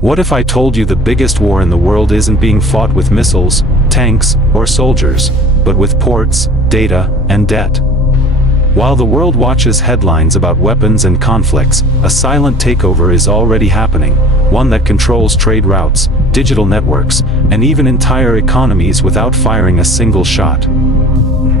What if I told you the biggest war in the world isn't being fought with missiles, tanks, or soldiers, but with ports, data, and debt? While the world watches headlines about weapons and conflicts, a silent takeover is already happening, one that controls trade routes, digital networks, and even entire economies without firing a single shot.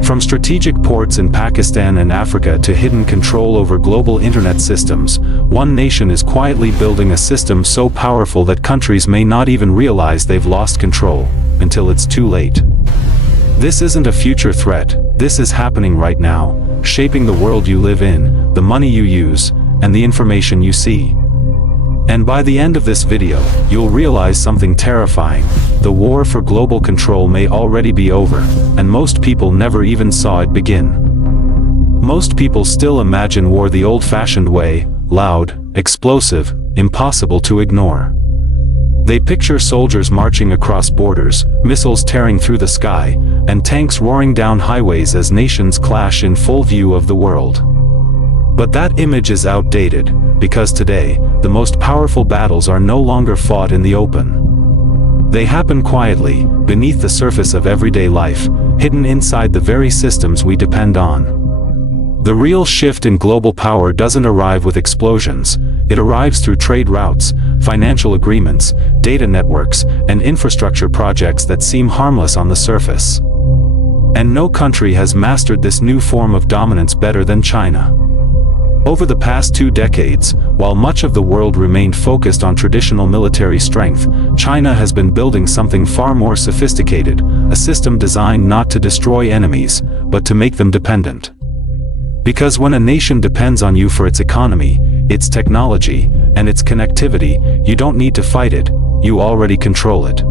From strategic ports in Pakistan and Africa to hidden control over global internet systems, one nation is quietly building a system so powerful that countries may not even realize they've lost control, until it's too late. This isn't a future threat, this is happening right now, shaping the world you live in, the money you use, and the information you see. And by the end of this video, you'll realize something terrifying. The war for global control may already be over, and most people never even saw it begin. Most people still imagine war the old-fashioned way, loud, explosive, impossible to ignore. They picture soldiers marching across borders, missiles tearing through the sky, and tanks roaring down highways as nations clash in full view of the world. But that image is outdated, because today, the most powerful battles are no longer fought in the open. They happen quietly, beneath the surface of everyday life, hidden inside the very systems we depend on. The real shift in global power doesn't arrive with explosions, it arrives through trade routes, financial agreements, data networks, and infrastructure projects that seem harmless on the surface. And no country has mastered this new form of dominance better than China. Over the past 2 decades, while much of the world remained focused on traditional military strength, China has been building something far more sophisticated, a system designed not to destroy enemies, but to make them dependent. Because when a nation depends on you for its economy, its technology, and its connectivity, you don't need to fight it, you already control it.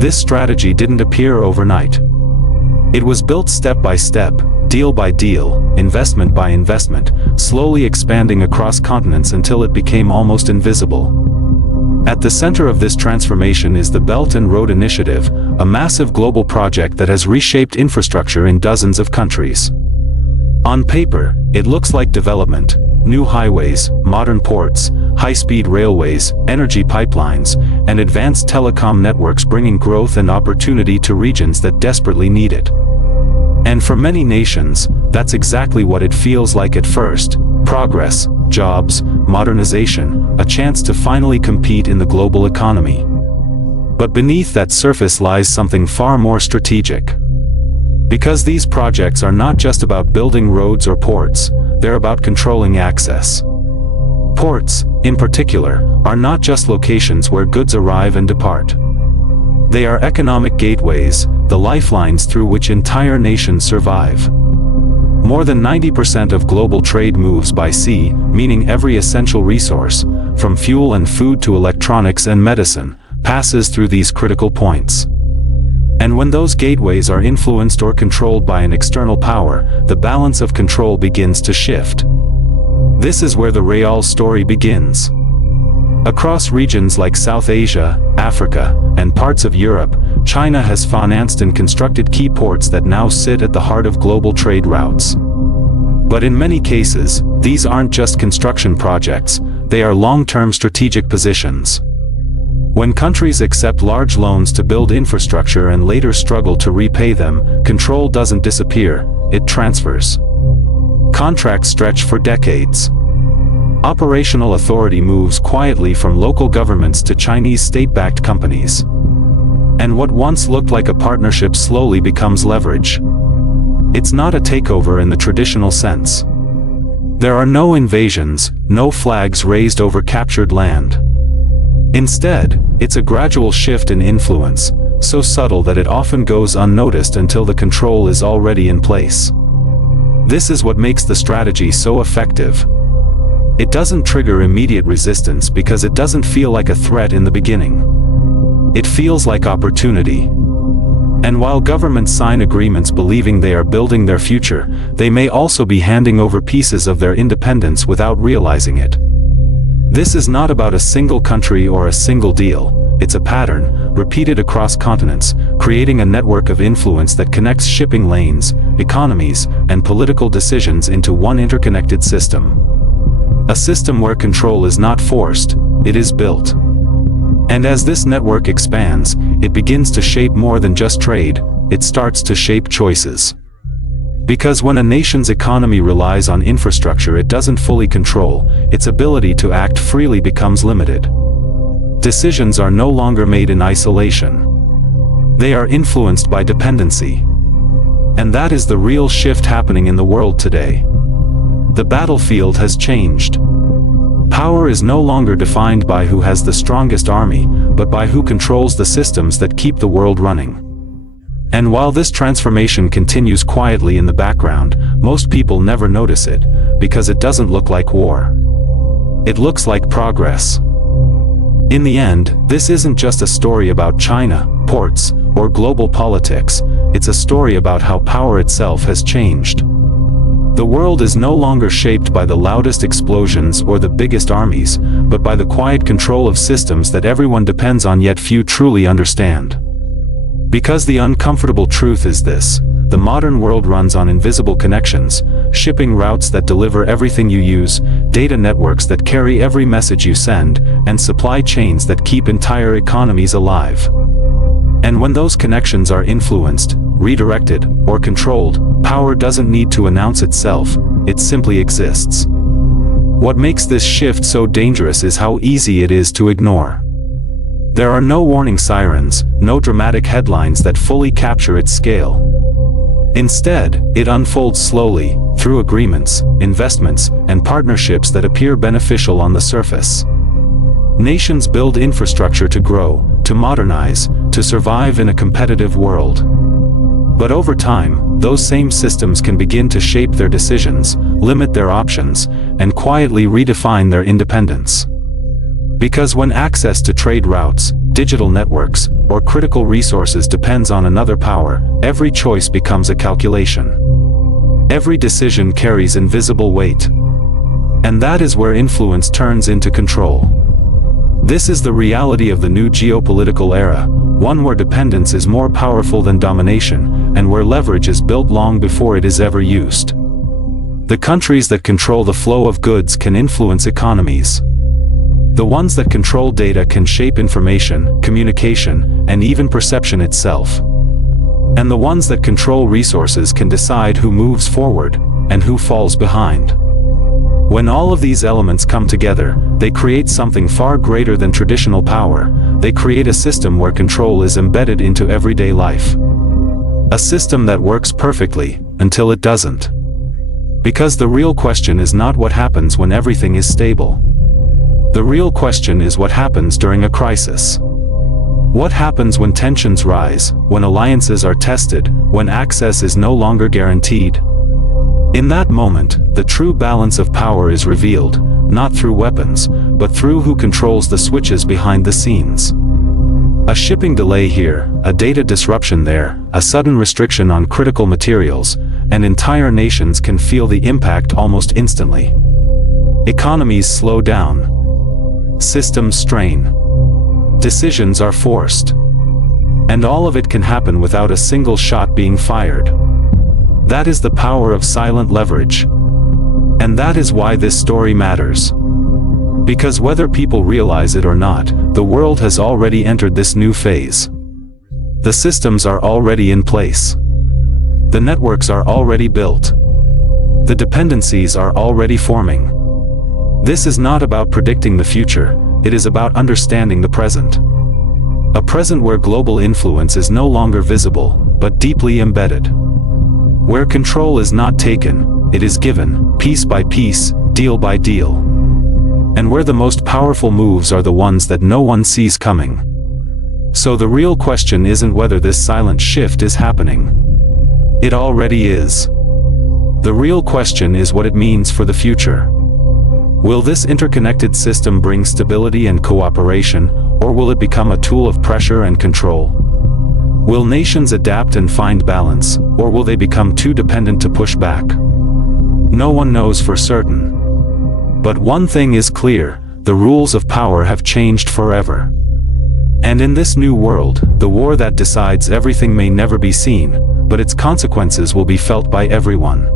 This strategy didn't appear overnight. It was built step by step, deal by deal, investment by investment, slowly expanding across continents until it became almost invisible. At the center of this transformation is the Belt and Road Initiative, a massive global project that has reshaped infrastructure in dozens of countries. On paper, it looks like development: new highways, modern ports, high-speed railways, energy pipelines, and advanced telecom networks bringing growth and opportunity to regions that desperately need it. And for many nations, that's exactly what it feels like at first: progress, jobs, modernization, a chance to finally compete in the global economy. But beneath that surface lies something far more strategic. Because these projects are not just about building roads or ports, they're about controlling access. Ports, in particular, are not just locations where goods arrive and depart. They are economic gateways, the lifelines through which entire nations survive. More than 90% of global trade moves by sea, meaning every essential resource, from fuel and food to electronics and medicine, passes through these critical points. And when those gateways are influenced or controlled by an external power, the balance of control begins to shift. This is where the real story begins. Across regions like South Asia, Africa, and parts of Europe, China has financed and constructed key ports that now sit at the heart of global trade routes. But in many cases, these aren't just construction projects, they are long-term strategic positions. When countries accept large loans to build infrastructure and later struggle to repay them, control doesn't disappear, it transfers. Contracts stretch for decades. Operational authority moves quietly from local governments to Chinese state-backed companies. And what once looked like a partnership slowly becomes leverage. It's not a takeover in the traditional sense. There are no invasions, no flags raised over captured land. Instead, it's a gradual shift in influence, so subtle that it often goes unnoticed until the control is already in place. This is what makes the strategy so effective. It doesn't trigger immediate resistance because it doesn't feel like a threat in the beginning. It feels like opportunity. And while governments sign agreements believing they are building their future, they may also be handing over pieces of their independence without realizing it. This is not about a single country or a single deal, it's a pattern, repeated across continents, creating a network of influence that connects shipping lanes, economies, and political decisions into one interconnected system. A system where control is not forced, it is built. And as this network expands, it begins to shape more than just trade, it starts to shape choices. Because when a nation's economy relies on infrastructure it doesn't fully control, its ability to act freely becomes limited. Decisions are no longer made in isolation. They are influenced by dependency. And that is the real shift happening in the world today. The battlefield has changed. Power is no longer defined by who has the strongest army, but by who controls the systems that keep the world running. And while this transformation continues quietly in the background, most people never notice it, because it doesn't look like war. It looks like progress. In the end, this isn't just a story about China, ports, or global politics, it's a story about how power itself has changed. The world is no longer shaped by the loudest explosions or the biggest armies, but by the quiet control of systems that everyone depends on yet few truly understand. Because the uncomfortable truth is this: the modern world runs on invisible connections, shipping routes that deliver everything you use, data networks that carry every message you send, and supply chains that keep entire economies alive. And when those connections are influenced, redirected, or controlled, power doesn't need to announce itself, it simply exists. What makes this shift so dangerous is how easy it is to ignore. There are no warning sirens, no dramatic headlines that fully capture its scale. Instead, it unfolds slowly, through agreements, investments, and partnerships that appear beneficial on the surface. Nations build infrastructure to grow, to modernize, to survive in a competitive world. But over time, those same systems can begin to shape their decisions, limit their options, and quietly redefine their independence. Because when access to trade routes, digital networks, or critical resources depends on another power, every choice becomes a calculation. Every decision carries invisible weight. And that is where influence turns into control. This is the reality of the new geopolitical era, one where dependence is more powerful than domination, and where leverage is built long before it is ever used. The countries that control the flow of goods can influence economies. The ones that control data can shape information, communication, and even perception itself. And the ones that control resources can decide who moves forward, and who falls behind. When all of these elements come together, they create something far greater than traditional power. They create a system where control is embedded into everyday life. A system that works perfectly, until it doesn't. Because the real question is not what happens when everything is stable. The real question is what happens during a crisis. What happens when tensions rise, when alliances are tested, when access is no longer guaranteed? In that moment, the true balance of power is revealed, not through weapons, but through who controls the switches behind the scenes. A shipping delay here, a data disruption there, a sudden restriction on critical materials, and entire nations can feel the impact almost instantly. Economies slow down. Systems strain. Decisions are forced. And all of it can happen without a single shot being fired. That is the power of silent leverage. And that is why this story matters. Because whether people realize it or not, the world has already entered this new phase. The systems are already in place. The networks are already built. The dependencies are already forming. This is not about predicting the future, it is about understanding the present. A present where global influence is no longer visible, but deeply embedded. Where control is not taken, it is given, piece by piece, deal by deal. And where the most powerful moves are the ones that no one sees coming. So the real question isn't whether this silent shift is happening. It already is. The real question is what it means for the future. Will this interconnected system bring stability and cooperation, or will it become a tool of pressure and control? Will nations adapt and find balance, or will they become too dependent to push back? No one knows for certain. But one thing is clear, the rules of power have changed forever. And in this new world, the war that decides everything may never be seen, but its consequences will be felt by everyone.